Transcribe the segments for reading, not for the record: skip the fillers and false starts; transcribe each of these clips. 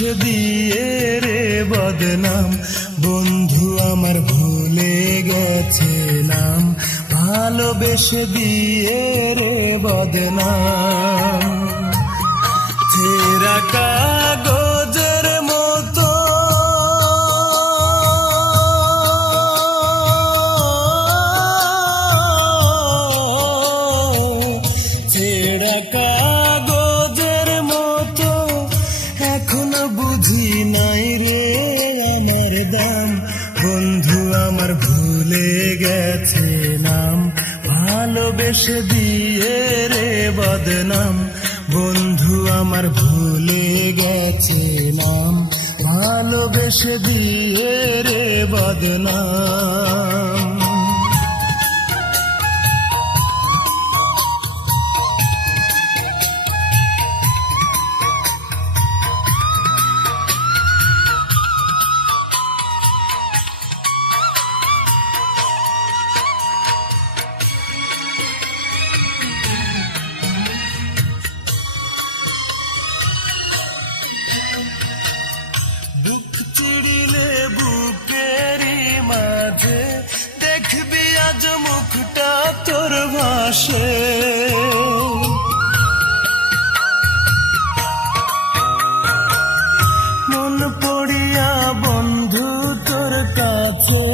ভালোবেসে দিয়ে রে বদনাম, বন্ধু আমার ভুলে গেছে নাম, ভালোবেসে দিয়ে রে বদনাম। ছেঁড়া কাগজের মতো ছেঁড়া কাগজের মতো এখনো বুঝি নাই রে আমার দাম, বন্ধু আমার ভুলে গেছে নাম, ভালোবেসে দিয়ে রে বদনাম, বন্ধু আমার ভুলে গেছে নাম, ভালোবেসে দিয়ে রে বদনাম। বুক চিড়িলে বুকেরই মাঝে দেখবি আজ মুখটা তোর ভাসে, মন পড়িয়া বন্ধু তোর কাছে,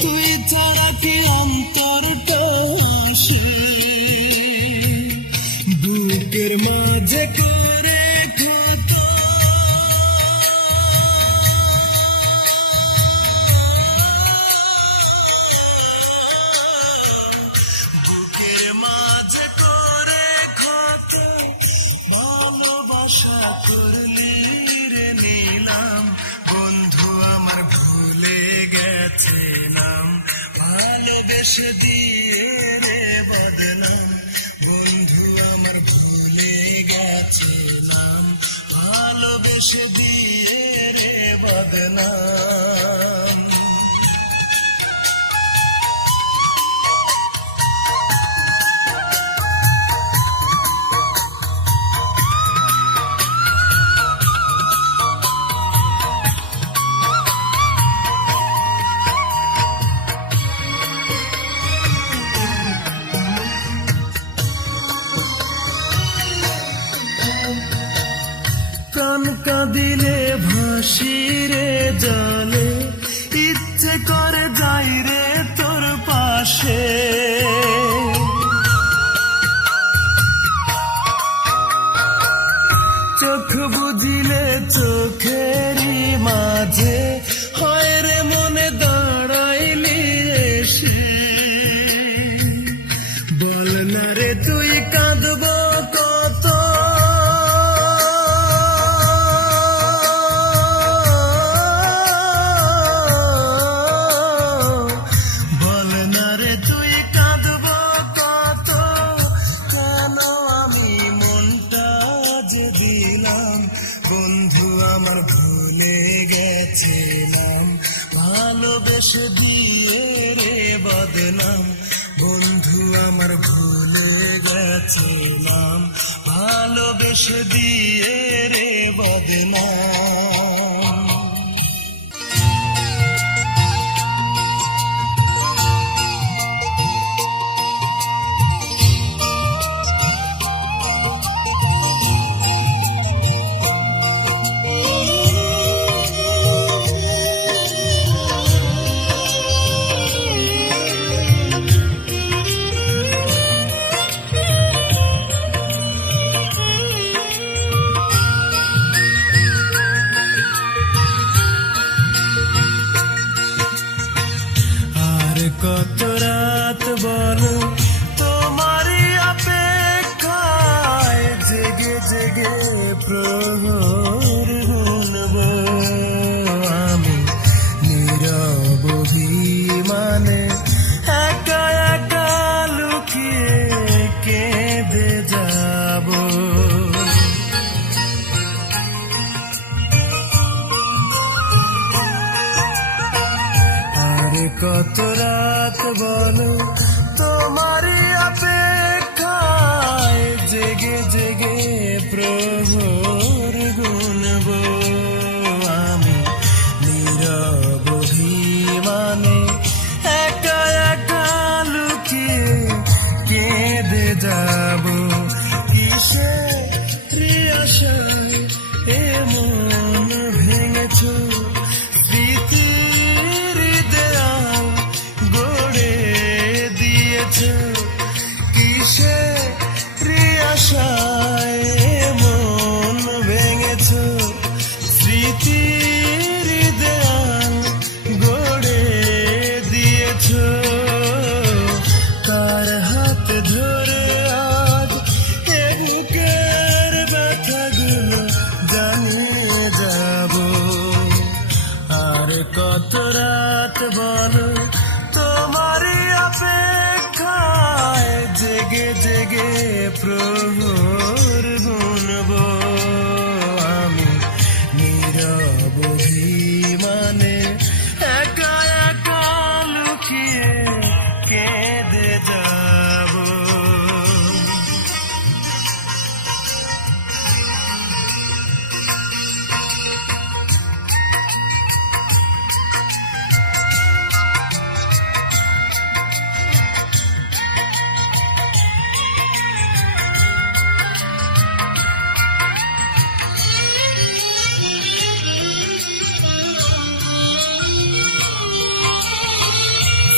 তুই ছাড়া কি অন্তরটা আসে, বুকের মাঝে করে ক্ষত মাঝে করে ক্ষত, ভালোবাসা করলি রে নিলাম, বন্ধু আমার ভুলে গেছে নাম, ভালোবেসে দিয়ে রে বদনাম, বন্ধু আমার ভুলে গেছে নাম, ভালোবেসে দিয়ে রে বদনাম। প্রাণ কাঁদিলে ভাসি রে জলে, ইচ্ছে করে যাই রে তোর পাশে, চোখ বুঝিলে চোখেরই মাঝে হয় রে মনে দাঁড়াইলি এসে, বল না রে তুই কাঁদব কত, বন্ধু আমার ভুলে গেছে নাম, ভালোবেসে দিয়ে রে বদনাম, বন্ধু আমার ভুলে গেছে নাম, ভালোবেসে দিয়ে রে বদনাম। কত রাত বলো তোমারই অপেক্ষায় জেগে জেগে প্রহর গুনব, আমি নীরব অভিমানে একা একা লুকিয়ে কেঁদে যাব, কত রাত বলো তোমারই অপেক্ষায় জেগে জেগে প্রহর গুনব। রাত বলো তোমারই অপেক্ষায় জেগে জেগে প্রহর গুনব আমি নীরব অভিমানে একা একা লুকিয়ে কেঁদে যাব।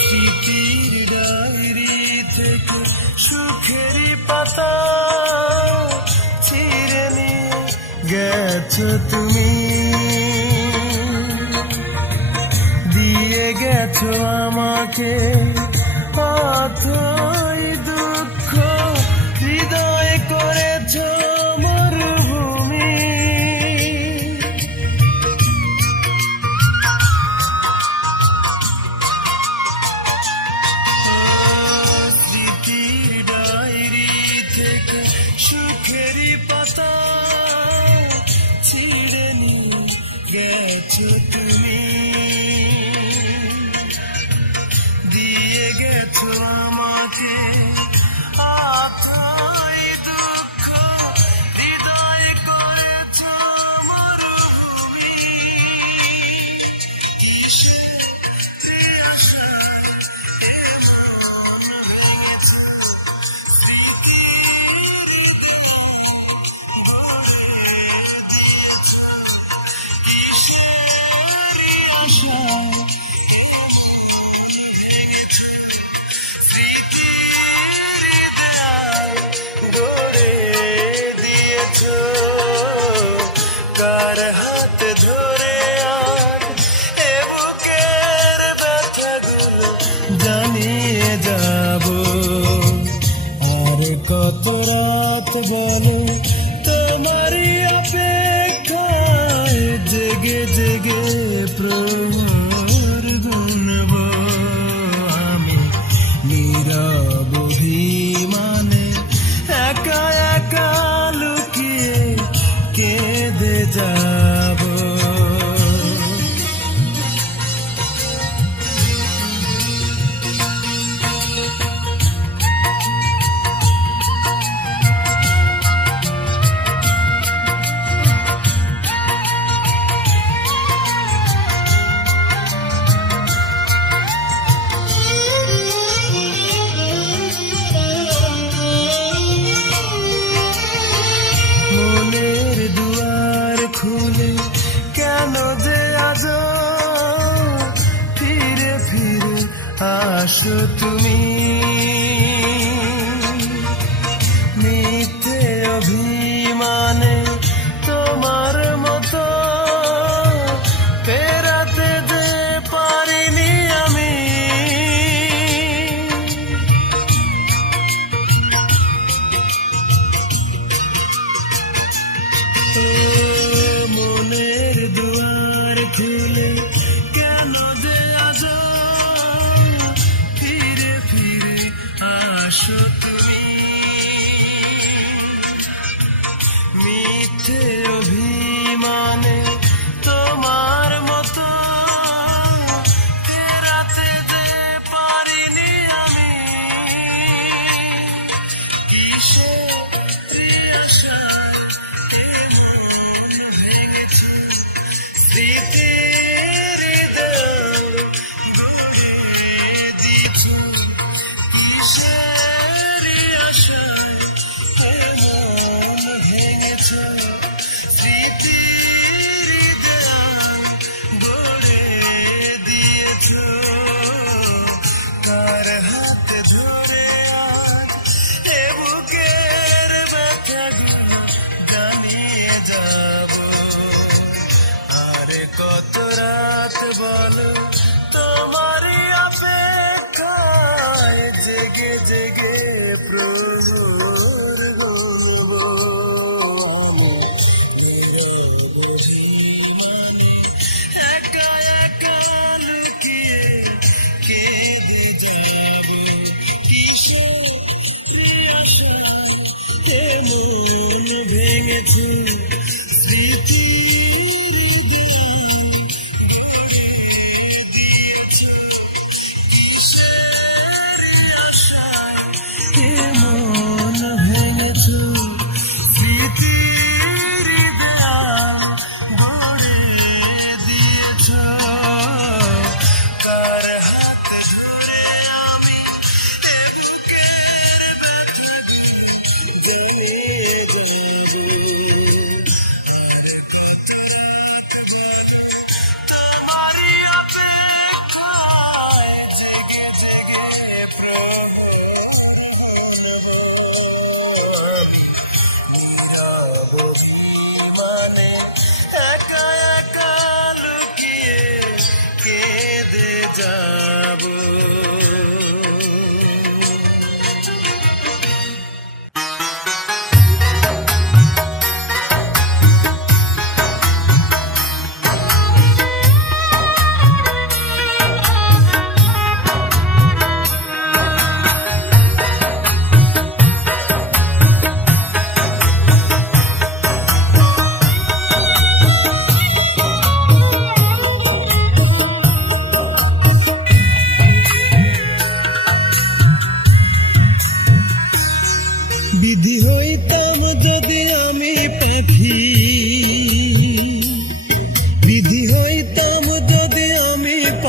স্মৃতির ডায়েরি থেকে সুখেরই পাতা ছিঁড়ে নিয়ে গেছো তুমি, দিয়ে গেছো আমাকে অথই দুঃখ, হৃদয় করেছো মরুভূমি। স্মৃতির ডায়েরি থেকে সুখেরই পাতা ছিঁড়ে নিয়ে গেছো তুমি, দিয়ে গেছো আমাকে অথই দুঃখ, হৃদয় করেছো মরুভূমি। কিসের আশায় এমন ভেঙেছো স্মৃতির ভরে দিয়েছো, কিসের আশায় স্মৃতির দেয়াল গড়ে দিয়েছো, কার হাত ধরে আর এ বুকের ব্যথাগুলো জানিয়ে যাব। আর কত রাত বলো তোমারই অপেক্ষায় জেগে জেগে প্রহর গুনব আমি নীরব অভিমানে একা একা লুকিয়ে কেঁদে যাব। মনের দুয়ার খুলে কেন যে আজ ফিরে ফিরে আসো তুমি, মিথ্যে অভিমানে তোমার মতো ফেরাতে যে পারিনি আমি। মনের দুয়ার খুলে কেন যে আজ ফিরে ফিরে আসো তুমি, মিথ্যে অভিমানে তোমার মতো ফেরাতে যে পারিনি আমি। কিসের আশায় এমন ভেঙেছো স্মৃতির দৌড় গড়ে দিছো, কিসের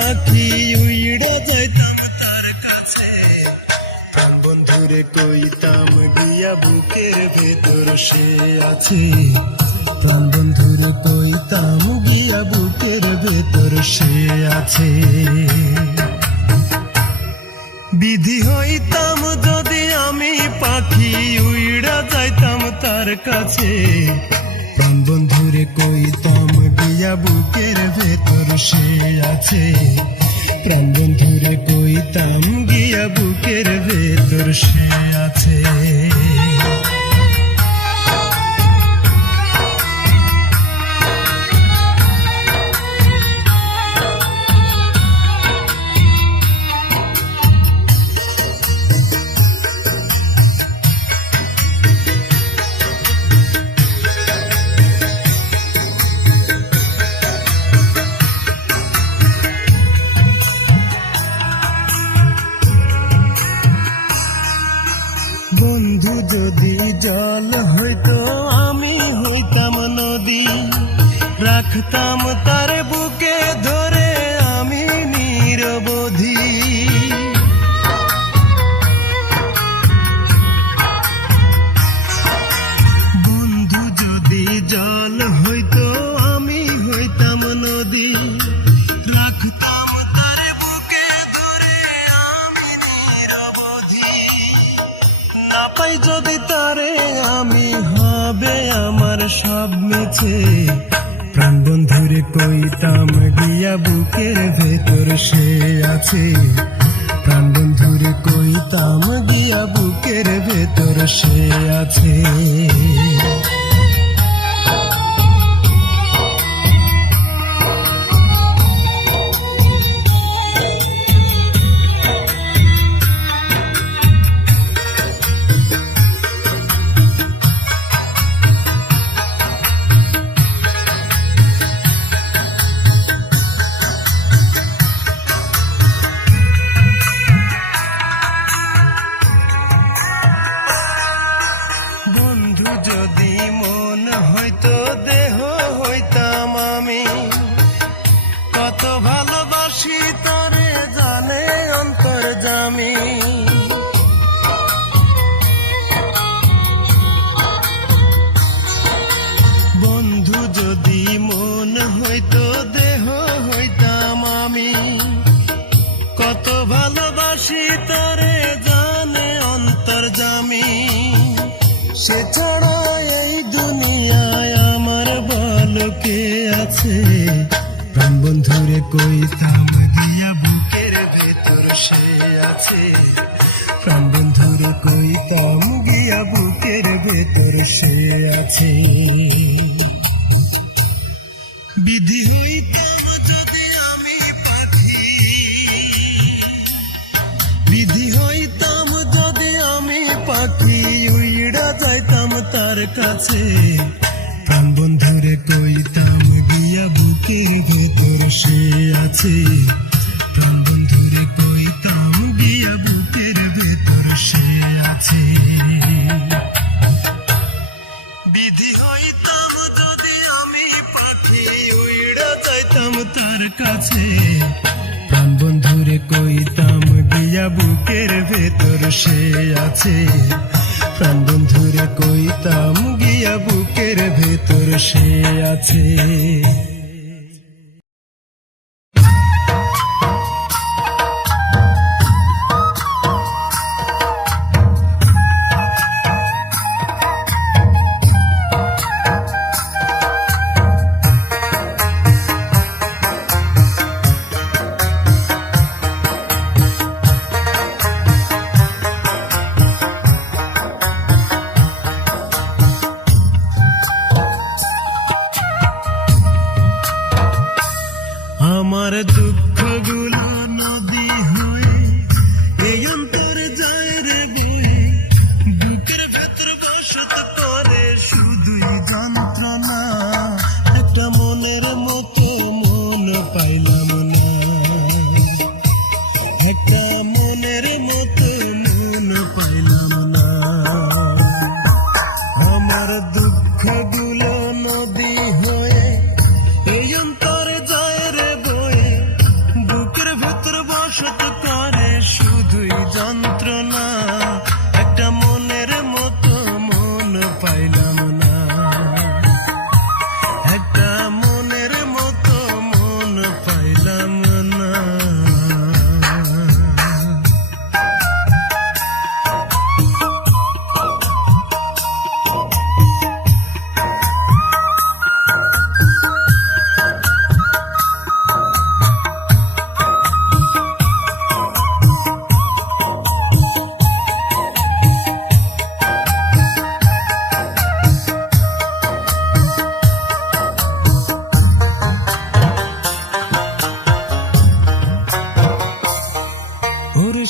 পাখি উইড়া যাইতাম তার কাছে, প্রাণ বন্ধুরে কইতাম গিয়া বুকের ভেতর সে আছে, প্রাণ বন্ধুরে কইতাম গিয়া বুকের ভেতর সে আছে। বিধি হইতাম যদি আমি পাখি উইড়া যাইতাম তার কাছে, প্রাণ বন্ধুরে কইতাম গিয়া বুকের ভেতর সে আছে, প্রাণ বন্ধুরে কইতাম গিয়া বুকের ভেতর সে আছে। বন্ধু যদি জল হইতো আমি হইতাম নদী, রাখতাম তার বুকে ধরে আমি নিরবধি। বন্ধু যদি জল হইতো আমি হইতাম নদী, রাখতাম তার বুকে ধরে আমি নিরবধি। না পাই যদি তারে আমি হবে আমার সব মিছে, প্রাণ বন্ধুরে কইতাম গিয়া বুকের ভেতর সে আছে, প্রাণ বন্ধুরে কইতাম গিয়া বুকের ভেতর সে আছে। বন্ধু যদি মন হইতো দেহ হইতাম আমি, কত ভালোবাসি তরে জানে অন্তর্যামী। বন্ধু যদি মন হইতো দেহ হইতাম আমি, কত ভালোবাসি তরে জানে অন্তর্যামী। সে ছাড়া এই দুনিয়ায় আমার বলো কে আছে, প্রাণ বন্ধুরে কইতাম গিয়া বুকের ভেতর সে আছে, প্রাণ বন্ধুরে কইতাম গিয়া বুকের ভেতর সে আছে। বিধি হইতাম যদি আমি পাখি, বিধি হইতাম যদি আমি পাখি উইড়া যাইতাম তার কাছে, প্রাণ বন্ধুরে কইতাম গিয়া বুকের ভেতর সে আছে, প্রাণ বন্ধুরে কইতাম গিয়া বুকের ভেতর সে আছে। বিধি হইতাম যদি আমি পাখি উইড়া যাইতাম তার কাছে, প্রাণ বন্ধুরে কইতাম গিয়া বুকের ভেতর সে আছে, প্রাণ বন্ধুরে কইতাম গিয়া বুকের ভেতর সে আছে। আমার দুঃখগুলো নদী হয়ে এই অন্তরে যায় রে বয়ে, বুকের ভেতর বসত করে শুধুই যন্ত্রণা, একটা মনের মতো মন পাইলাম না, একটা মনের মতো মন পাইলাম না। আমার দুঃখগুলো নদী হয়ে এই অন্তরে যায় রে বয়ে, বুকের বশত করে শুধুই যন্ত্রণা, একটা মনের মতো মন পাইলাম না, একটা মনের মতো মন পাইলাম না।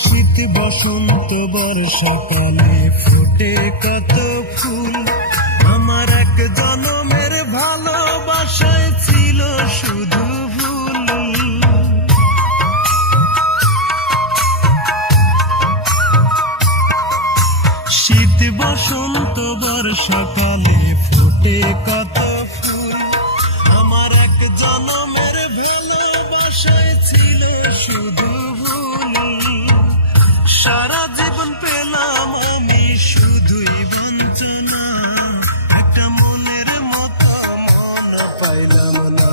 শীত বসন্ত বর্ষাকালে ফোটে কত ফুল, আমার এক জনমের ভালোবাসায় ছিল শুধু ভুল। শীত বসন্ত বর্ষাকালে ফোটে কত ফুল, আমার এক জনমের ভালোবাসায় ছিল শুধু ভুল। সারা জীবন পেলাম আমি শুধুই বঞ্চনা, একটা মনের মতো মন পাইলাম না,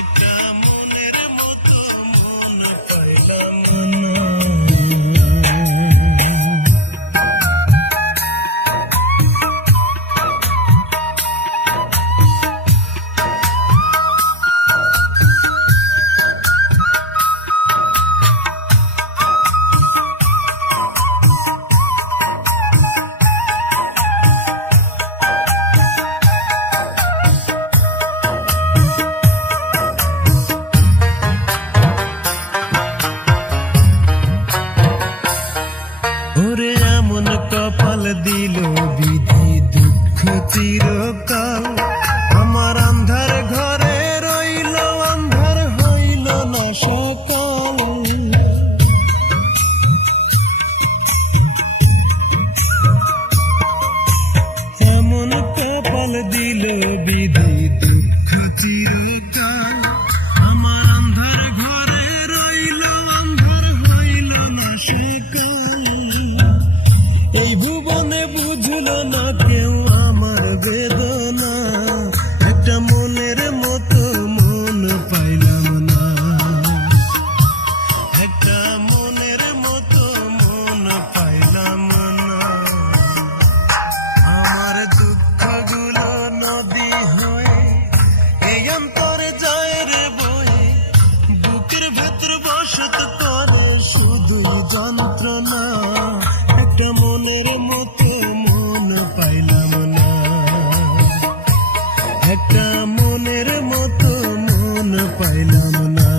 একটা মনের মতো মন পাইলাম না। ওরে এমন কপাল দিল বিধি দুঃখ চিরকাল, আমার আন্ধার ঘরে রইল আন্ধার হইল না সকাল। এমন কপাল দিল বিধি দুঃখ চিরকাল, আমার আন্ধার ঘরে রইল আন্ধার হইল না সকাল। এই ভুবনে বুঝলো না কেউ আমার বেদনা, একটা মনের মতো মন পাইলাম না, একটা মনের মতো মন পাইলাম না। আমার দুঃখগুলো নদী হয়ে এই অন্তরে যায় রে বয়ে, বুকের ভেতর বসত করে শুধু যন্ত্রণা, একটা মনের মতো মন পাইলাম না, একটা মনের মতো মন পাইলাম না।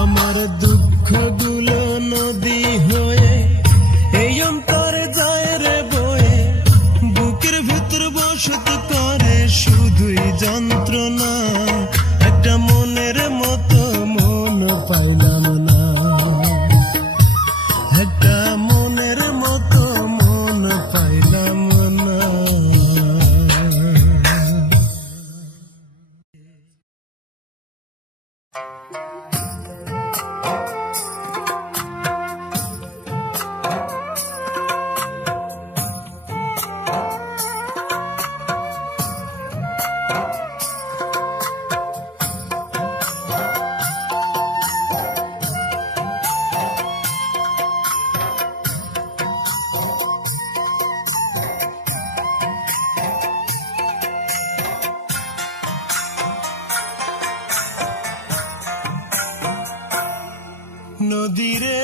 আমার দুঃখগুলো নদী হয়ে এই অন্তরে যায় রে বয়ে, বুকের ভিতর বসত করে শুধুই যন্ত্রণা, একটা মনের মতো মন পাইলাম না, একটা মনের মতো মন পাইলাম না। নদীরে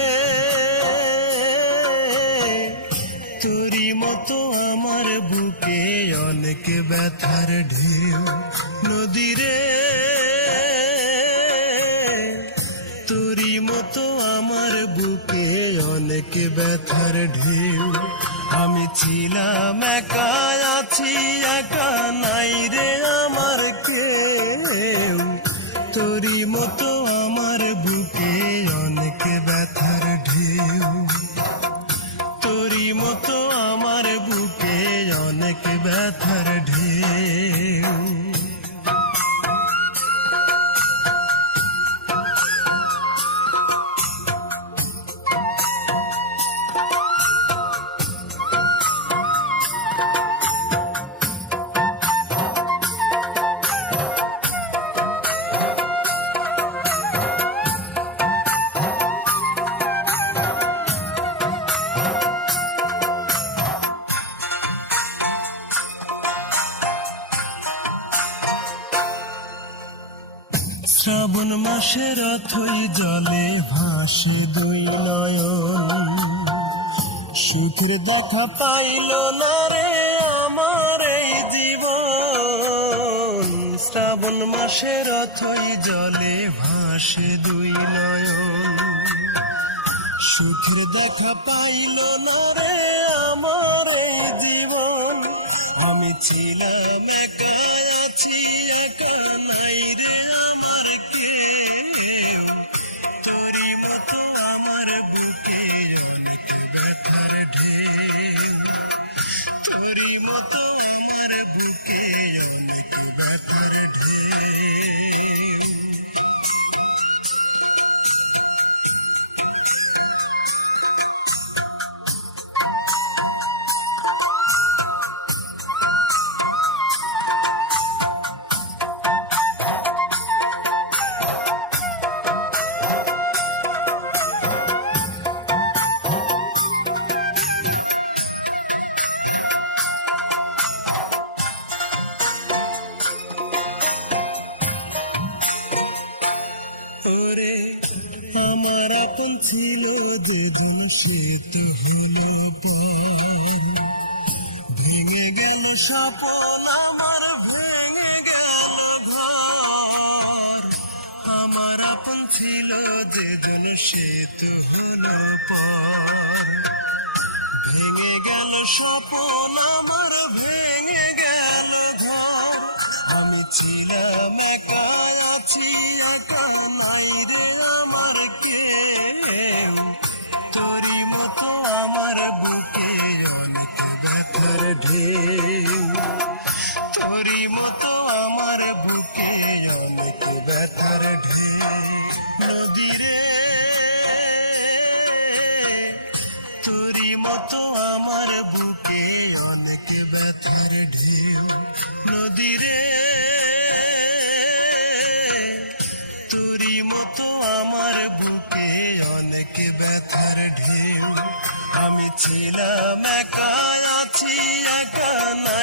তোরি মতো আমার বুকে অনেক ব্যথার ঢেউ, নদীরে তোরি মতো আমার বুকে অনেক ব্যথার ঢেউ। আমি ছিলাম একা, আছি একা, নাই রে আমার কেউ, তোরি মতো আমার বুকে অনেক ব্যথার ঢেউ, তোরি মতো আমার বুকে অনেক ব্যথার ঢেউ। শ্রাবণ মাসের অথই জলে ভাসে দুই নয়ন, সুখের দেখা পাইল না রে আমার এই জীবন। শ্রাবণ মাসের অথই জলে ভাসে দুই নয়ন, সুখের দেখা পাইল না রে আমার এই জীবন। আমি ছিলাম একা, আছি একা, নাই রে আমার কেউ। তোরই মতো আমার বুকে অনেক ব্যথার ঢেউ, তোরই মতো আমার বুকে অনেক ব্যথার ঢেউ। আমার আপন ছিল যেদিন সে তো হলো পর, ভেঙে গেল স্বপন আমার, ভেঙে গেল ঘর। আমার আপন ছিল যেদিন সে তো হলো পর, ভেঙে গেল স্বপন আমার, ভেঙে গেল ঘর। আমি ছিলাম একা, আছি একা, নাই রে আমার কেউ। তোরই মতো আমার বুকে অনেক ব্যথার ঢেউ, তোরই মতো আমার বুকে অনেক ব্যথার ঢেউ। নদীরে তোরই মতো আমার বুকে অনেক ব্যথার ঢেউ। নদীরে তোরই মতো আমার বুকে অনেক ব্যথার ঢেউ। আমি ছিলাম একা, আছি একা, নাই